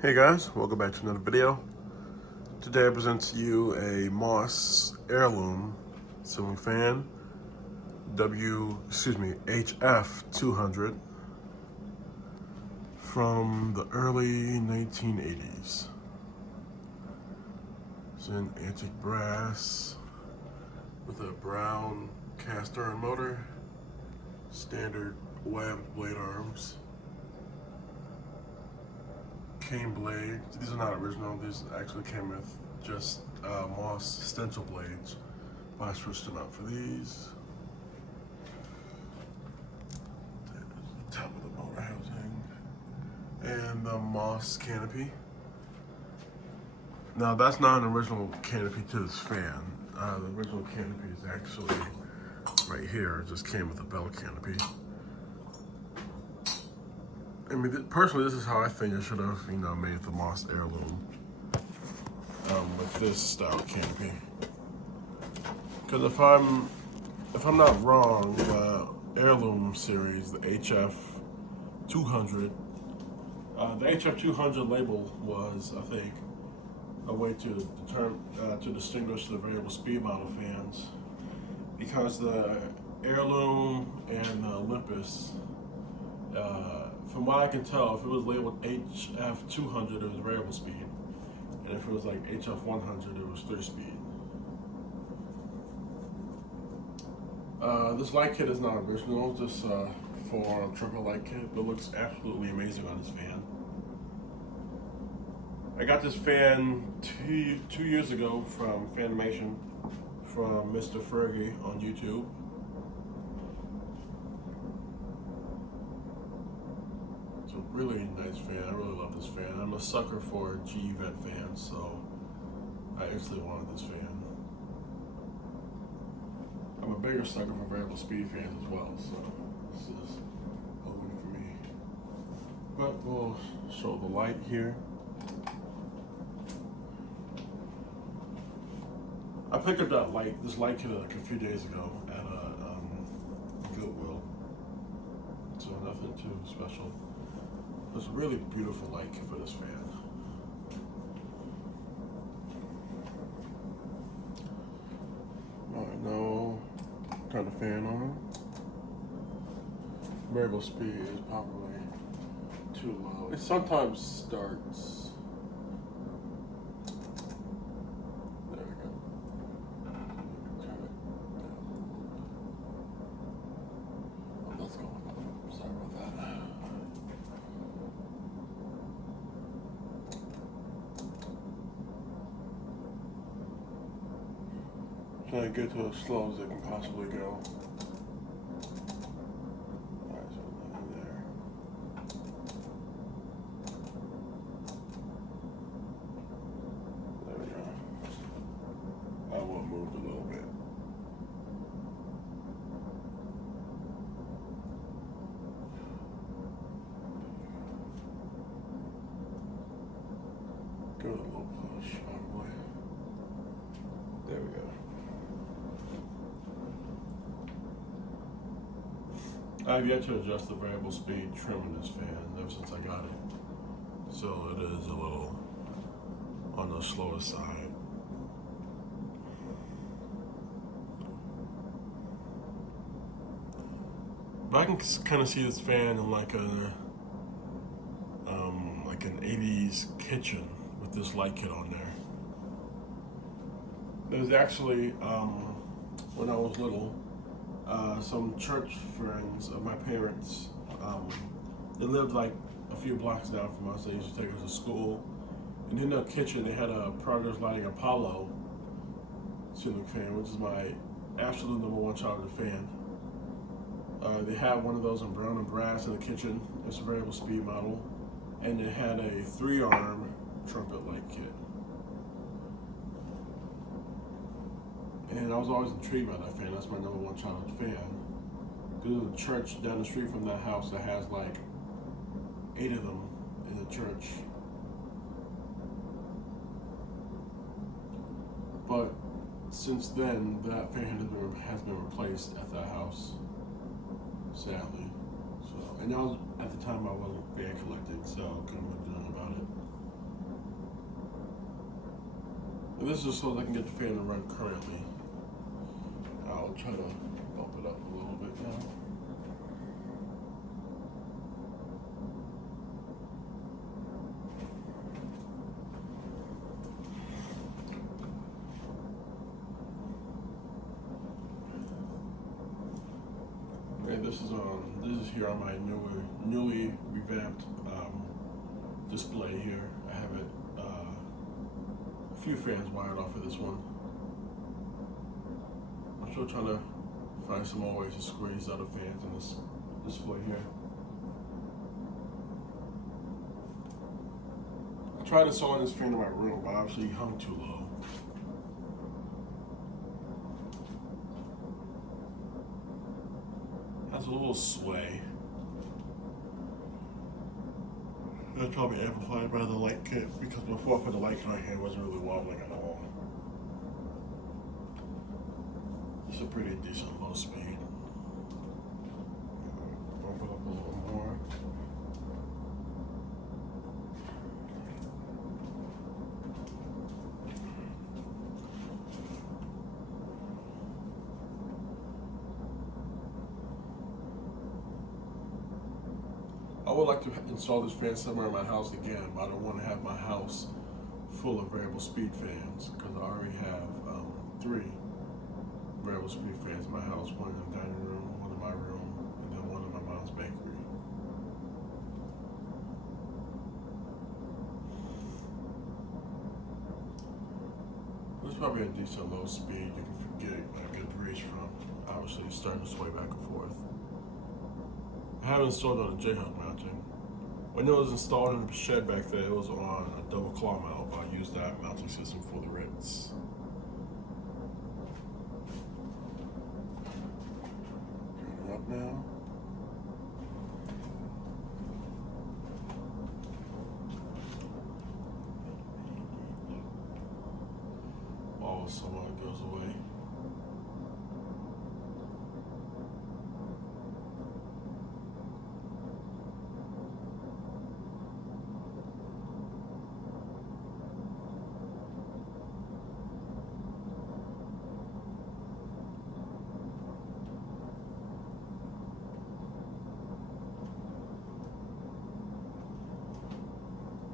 Hey guys, welcome back to another video. Today I present to you a Moss Heirloom ceiling fan, HF 200 from the early 1980s. It's in antique brass with a brown cast iron motor, standard webbed blade arms. Cane blade. These are not original. These actually came with just Moss stencil blades. But I switched them out for these. There's the top of the motor housing. And the Moss canopy. Now that's not an original canopy to this fan. The original canopy is actually right here. It just came with a bell canopy. I mean, personally, this is how I think it should have, made the Moss Heirloom with this style canopy. Because if I'm not wrong, the Heirloom series, the HF 200, the HF 200 label was, I think, a way to distinguish the variable speed model fans, because the Heirloom and the Olympus. From what I can tell, if it was labeled HF 200, it was variable speed, and if it was like HF 100, it was 3-speed. This light kit is not original, just for triple light kit, but looks absolutely amazing on this fan. I got this fan two years ago from Fanimation, from Mr. Fergie on YouTube. It's a really nice fan. I really love this fan. I'm a sucker for G Event fans, so I instantly wanted this fan. I'm a bigger sucker for variable speed fans as well, so this is a win for me. But we'll show the light here. I picked up this light kit like a few days ago at a Goodwill, so nothing too special. It's a really beautiful light kit for this fan. Alright, now turn the fan on. Variable speed is probably too low. It sometimes starts. There we go. Turn it down. Oh, that's going up. Sorry about that. Trying to get to as slow as it can possibly go. Alright, so nothing there. There we go. I will move a little bit. Give it a little push probably. There we go. I've yet to adjust the variable speed trim in this fan ever since I got it. So it is a little on the slower side. But I can kind of see this fan in like an 80s kitchen with this light kit on there. There was actually, when I was little, some church friends of my parents, they lived like a few blocks down from us. They used to take us to school. And in their kitchen, they had a Progress Lighting Apollo ceiling fan, which is my absolute #1 childhood fan. They had one of those in brown and brass in the kitchen. It's a variable speed model. And it had a 3-arm trumpet light kit. And I was always intrigued by that fan. That's my #1 childhood fan. There's a church down the street from that house that has like 8 of them in the church. But since then, that fan has been replaced at that house, sadly. So, and at the time I wasn't fan collecting, so I couldn't do nothing about it. And this is just so that I can get the fan to run currently. I'll try to bump it up a little bit now. And this is here on my newly revamped display here. I have it a few fans wired off of this one. I'm still trying to find some more ways to squeeze other fans in this display here. I tried installing this fan in my room, but obviously it hung too low. Has a little sway. That's probably amplified by the light kit, because before I put the light kit on here, it wasn't really wobbling at all. It's a pretty decent low speed. Bump it up a little more. I would like to install this fan somewhere in my house again, but I don't want to have my house full of variable speed fans, because I already have 3 variable speed fans in my house, one in the dining room, one in my room, and then one in my mom's bakery. This is probably a decent low speed you can get a good breeze from. Obviously it's starting to sway back and forth. I haven't installed it on a J-hook mounting. When it was installed in the shed back there, it was on a double claw mount, but I used that mounting system for the Ritz. Turn it up now. Oh, someone goes away.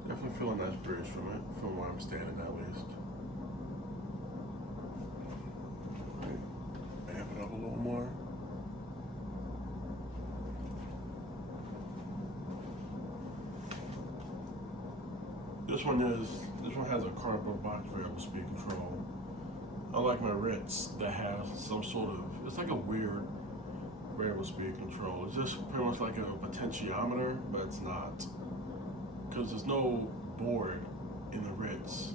Definitely feel a nice breeze from it, from where I'm standing at least. Right. Amp it up a little more. This one has a cardboard box variable speed control. Unlike my Ritz that has some sort of, it's like a weird variable speed control. It's just pretty much like a potentiometer, but it's not. Because there's no board in the Ritz,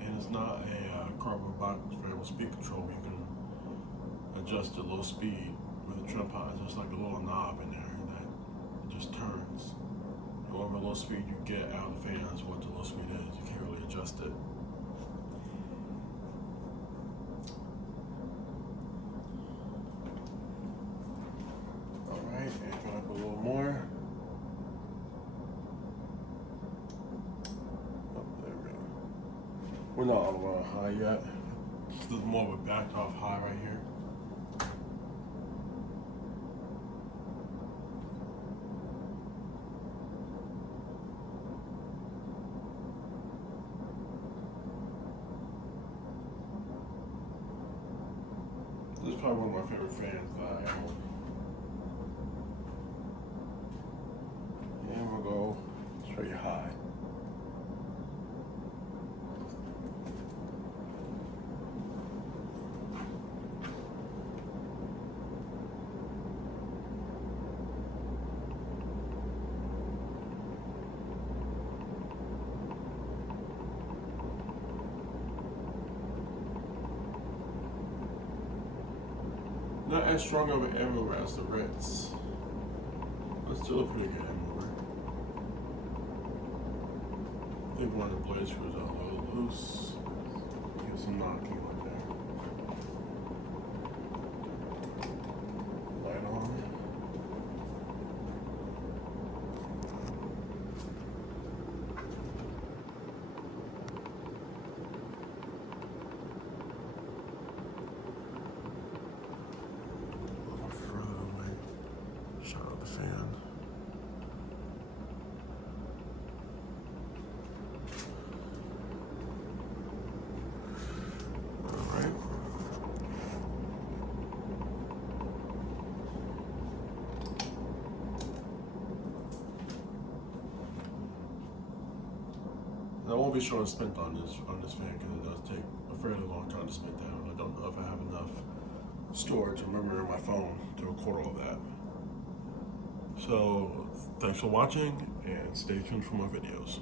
and it's not a cardboard box variable speed control where you can adjust the low speed with a trim pod. There's like a little knob in there that just turns. However low speed you get out of the fan is what the low speed is. You can't really adjust it. Alright, amp it up a little more. Oh, there we go. We're not all the way high yet. This is more of a backed off high right here. This is probably one of my favorite fans that I own. And we'll go straight high. Not as strong of an air mover as the Ritz, but still a pretty good air mover. I think one of the blade screws are a little loose. Get some knocking on there. Light on. won't be showing spent on this fan because it does take a fairly long time to spin down. I don't know if I have enough storage or memory on my phone to record all that. So thanks for watching and stay tuned for more videos.